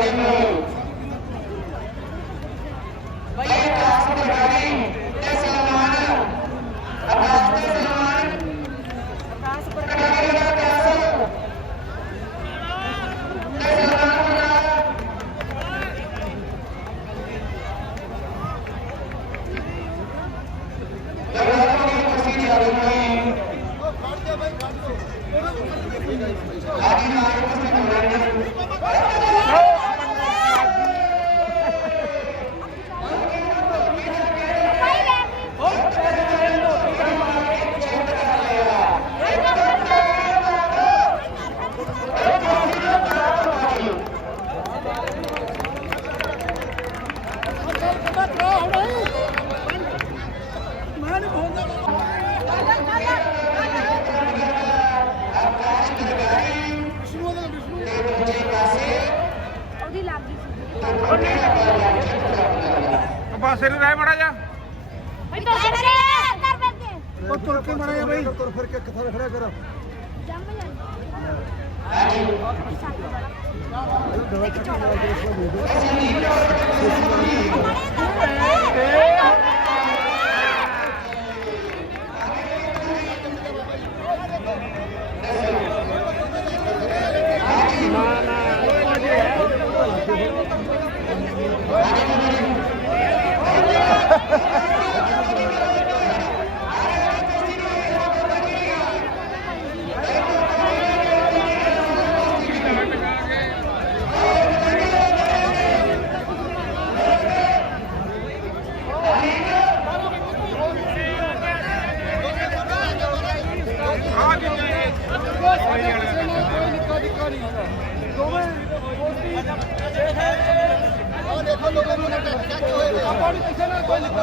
kalimu. Baiklah seperti hari keselamatan. Apa keselamatan? Apa seperti hari keselamatan? Keselamatan. Terima kasih kerana सिर रह मड़ा जा भाई तो कर के ओ तो के मड़ा भाई तो फिर के कथा खड़ा करा जम जा देख चलो ये सब दे दो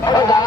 Okay.